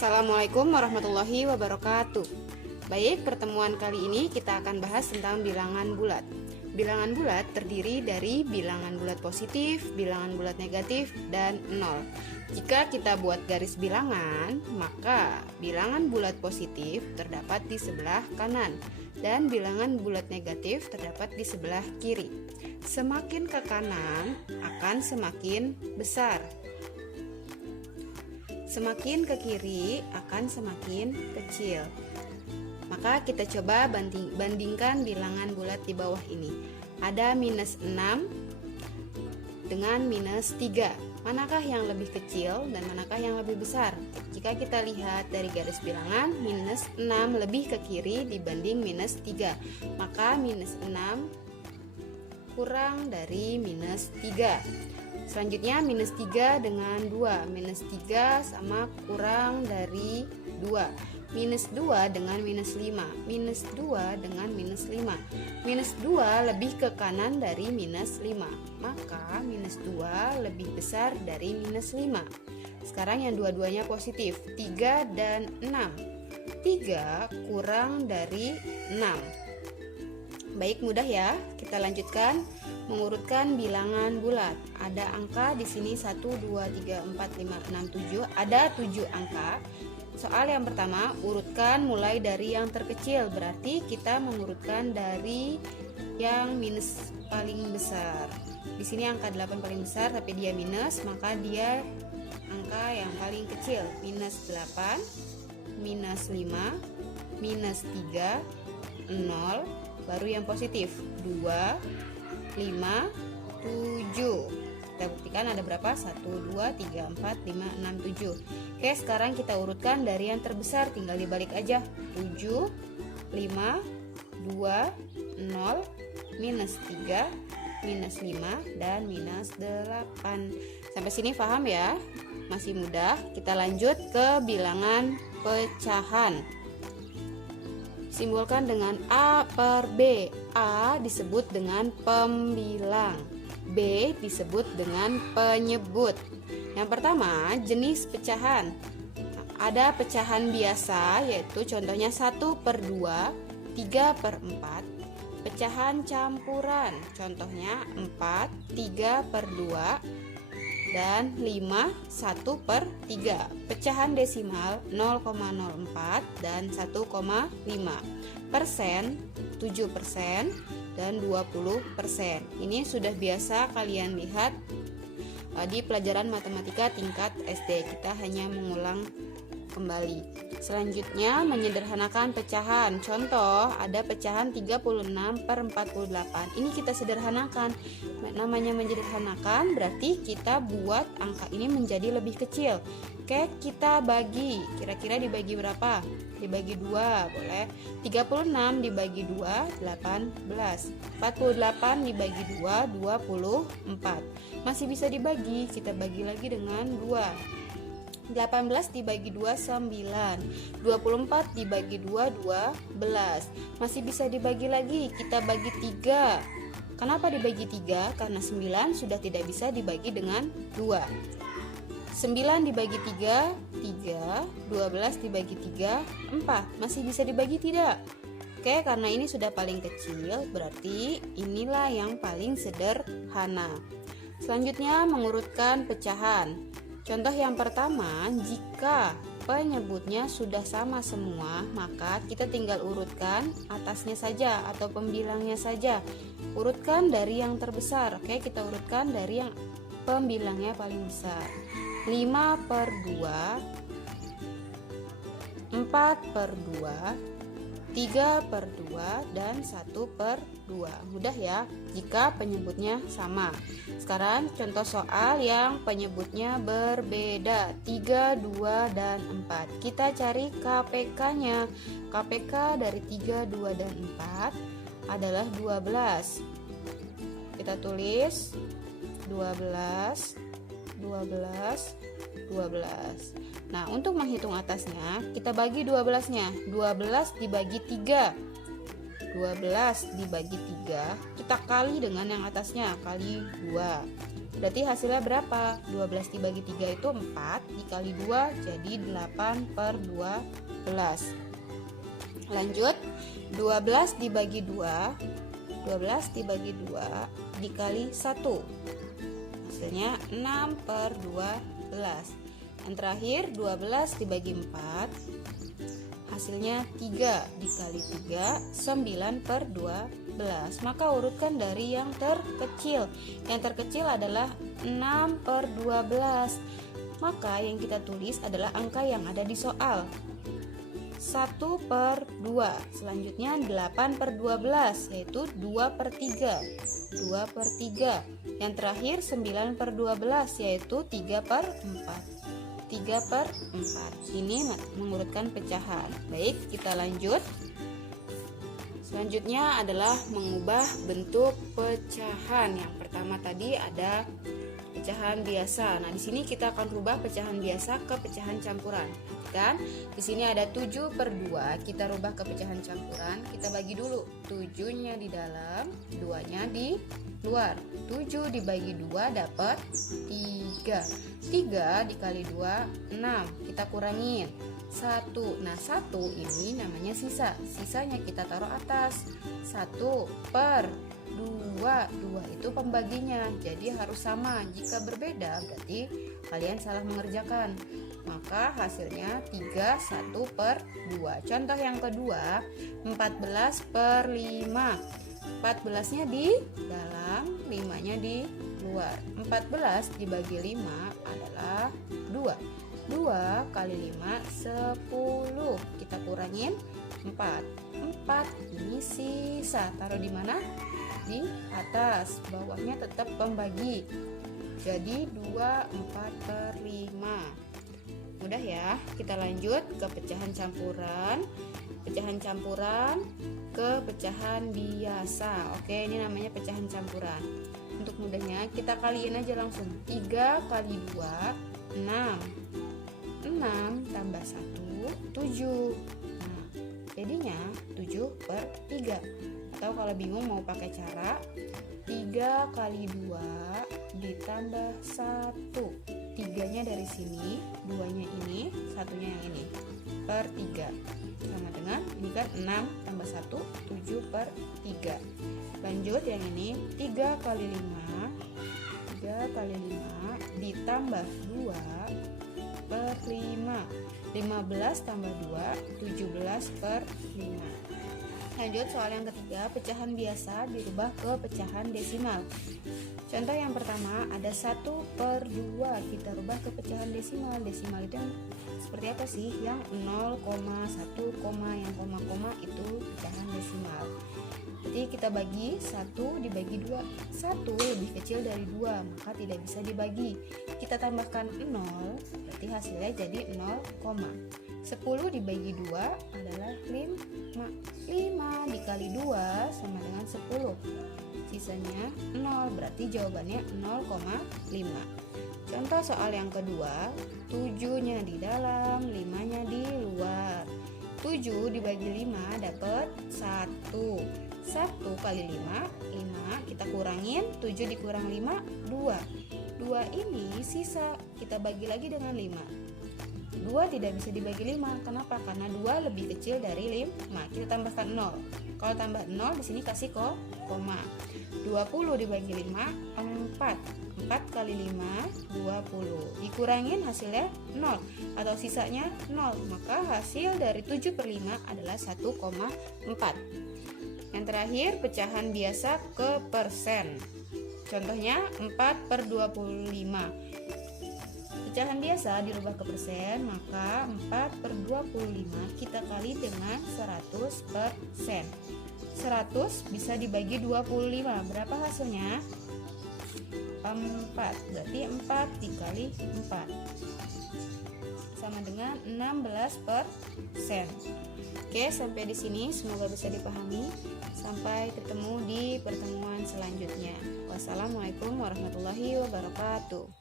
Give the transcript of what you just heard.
Assalamualaikum warahmatullahi wabarakatuh. Baik, pertemuan kali ini kita akan bahas tentang bilangan bulat. Bilangan bulat terdiri dari bilangan bulat positif, bilangan bulat negatif, dan nol. Jika kita buat garis bilangan, maka bilangan bulat positif terdapat di sebelah kanan dan bilangan bulat negatif terdapat di sebelah kiri. Semakin ke kanan akan semakin besar. Semakin ke kiri akan semakin kecil. Maka kita coba bandingkan bilangan bulat di bawah ini. Ada minus 6 dengan minus 3. Manakah yang lebih kecil dan manakah yang lebih besar? Jika kita lihat dari garis bilangan, minus 6 lebih ke kiri dibanding minus 3. Maka minus 6 kurang dari minus 3. Selanjutnya minus 3 dengan 2. Minus 3 sama kurang dari 2. Minus 2 dengan minus 5. Minus 2 dengan minus 5. Minus 2 lebih ke kanan dari minus 5. Maka minus 2 lebih besar dari minus 5. Sekarang yang dua-duanya positif, 3 dan 6. 3 kurang dari 6. Baik, mudah ya. Kita lanjutkan mengurutkan bilangan bulat. Ada angka di sini 1, 2, 3, 4, 5, 6, 7. Ada 7 angka. Soal yang pertama, urutkan mulai dari yang terkecil. Berarti kita mengurutkan dari yang minus paling besar. Di sini angka 8 paling besar tapi dia minus, maka dia angka yang paling kecil. Minus 8, minus 5, minus 3, 0, baru yang positif 2, 5, 7. Kita buktikan ada berapa? 1, 2, 3, 4, 5, 6, 7. Oke, sekarang kita urutkan dari yang terbesar. Tinggal dibalik aja. 7, 5, 2, 0, minus 3, minus 5, dan minus 8. Sampai sini paham ya? Masih mudah. Kita lanjut ke bilangan pecahan. Simbolkan dengan A per B. A disebut dengan pembilang, B disebut dengan penyebut. Yang pertama, jenis pecahan. Ada pecahan biasa, yaitu contohnya 1 per 2, 3 per 4. Pecahan campuran, contohnya 4, 3 per 2, dan 5, 1 per 3. Pecahan desimal 0,04 dan 1,5. Persen 7% dan 20%. Ini sudah biasa kalian lihat di pelajaran matematika tingkat SD. Kita hanya mengulang kembali. Selanjutnya, menyederhanakan pecahan. Contoh, ada pecahan 36 per 48. Ini kita sederhanakan. Namanya menyederhanakan berarti kita buat angka ini menjadi lebih kecil. Oke, kita bagi. Kira-kira dibagi berapa? Dibagi 2, boleh. 36 dibagi 2, 18. 48 dibagi 2, 24. Masih bisa dibagi, kita bagi lagi dengan 2. 18 dibagi 2, 9. 24 dibagi 2, 12. Masih bisa dibagi lagi, kita bagi 3. Kenapa dibagi 3? Karena 9 sudah tidak bisa dibagi dengan 2. 9 dibagi 3, 3. 12 dibagi 3, 4. Masih bisa dibagi tidak? Oke, karena ini sudah paling kecil, berarti inilah yang paling sederhana. Selanjutnya, mengurutkan pecahan. Contoh yang pertama, jika penyebutnya sudah sama semua, maka kita tinggal urutkan atasnya saja atau pembilangnya saja. Urutkan dari yang terbesar. Oke, kita urutkan dari yang pembilangnya paling besar. 5 per 2, 4 per 2, 3 per 2, dan 1 per 2. Mudah ya jika penyebutnya sama. Sekarang contoh soal yang penyebutnya berbeda, 3, 2, dan 4. Kita cari KPK-nya. KPK dari 3, 2, dan 4 adalah 12. Kita tulis 12, 12, 12. Nah, untuk menghitung atasnya, kita bagi 12-nya. 12 dibagi 3. 12 dibagi 3 kita kali dengan yang atasnya, kali 2. Berarti hasilnya berapa? 12 dibagi 3 itu 4, dikali 2 jadi 8/12. Lanjut, 12 dibagi 2 dikali 1, hasilnya 6/12. Yang terakhir 12 dibagi 4, hasilnya 3 dikali 3, 9/12. Maka urutkan dari yang terkecil. Yang terkecil adalah 6/12. Maka yang kita tulis adalah angka yang ada di soal, 1/2. Selanjutnya 8/12, yaitu 2/3. Yang terakhir 9/12, yaitu 3/4. Ini mengurutkan pecahan. Baik, kita lanjut. Selanjutnya adalah mengubah bentuk pecahan. Yang pertama tadi ada pecahan biasa. Nah, di sini kita akan rubah pecahan biasa ke pecahan campuran. Kan? Di sini ada 7/2, kita rubah ke pecahan campuran. Kita bagi dulu, 7-nya di dalam, 2-nya di luar. 7 dibagi 2 dapat 3. 3 dikali 2, 6. Kita kurangin 1. Nah, 1 ini namanya sisa. Sisanya kita taruh atas. 1/2. 2 itu pembaginya, jadi harus sama. Jika berbeda berarti kalian salah mengerjakan. Maka hasilnya 3 1/2. Contoh yang kedua, 14/5. 14-nya di dalam, 5-nya di luar. 14 dibagi 5 adalah 2. 2 kali 5 10. Kita kurangin 4. 4 ini sisa. Taruh di mana? Di atas. Bawahnya tetap pembagi. Jadi 2 4/5. Mudah ya. Kita lanjut ke pecahan campuran. Pecahan campuran ke pecahan biasa. Oke, ini namanya pecahan campuran. Untuk mudahnya kita kaliin aja langsung. 3 kali 2 6. 6 tambah 1 7. Nah, jadinya 7/3. Atau kalau bingung mau pakai cara 3 kali 2 ditambah 1. 3-nya dari sini, 2-nya ini, 1-nya yang ini, per 3. Sama dengan ini kan 6 tambah 1 7/3. Lanjut yang ini 3 kali 5 ditambah 2 per 5. 15 tambah 2 17/5. Lanjut soal yang ketiga, pecahan biasa dirubah ke pecahan desimal. Contoh yang pertama ada 1/2, kita rubah ke pecahan desimal. Desimal itu yang seperti apa sih? Yang 0,1, yang koma-koma itu pecahan desimal. Jadi kita bagi 1 dibagi 2. 1 lebih kecil dari 2, maka tidak bisa dibagi. Kita tambahkan 0, berarti hasilnya jadi 0, 10 dibagi 2 adalah 5. 5 dikali 2 sama dengan 10. Sisanya 0, berarti jawabannya 0,5. Contoh soal yang kedua, 7-nya di dalam, 5-nya di luar. 7 dibagi 5 dapat 1. 1 kali 5, 5. Kita kurangin, 7 dikurang 5, 2. 2 ini sisa, kita bagi lagi dengan 5. 2 tidak bisa dibagi 5. Kenapa? Karena 2 lebih kecil dari 5. Kita tambahkan 0. Kalau tambah 0 di sini kasih koma. 20 dibagi 5 4. 4 kali 5 20. Dikurangin hasilnya 0 atau sisanya 0. Maka hasil dari 7/5 adalah 1,4. Yang terakhir pecahan biasa ke persen. Contohnya 4/25. Pecahan biasa dirubah ke persen, maka 4/25 kita kali dengan 100%. 100 bisa dibagi 25. Berapa hasilnya? 4. Berarti 4 dikali 4 sama dengan 16%. Oke, sampai di sini semoga bisa dipahami. Sampai ketemu di pertemuan selanjutnya. Wassalamualaikum warahmatullahi wabarakatuh.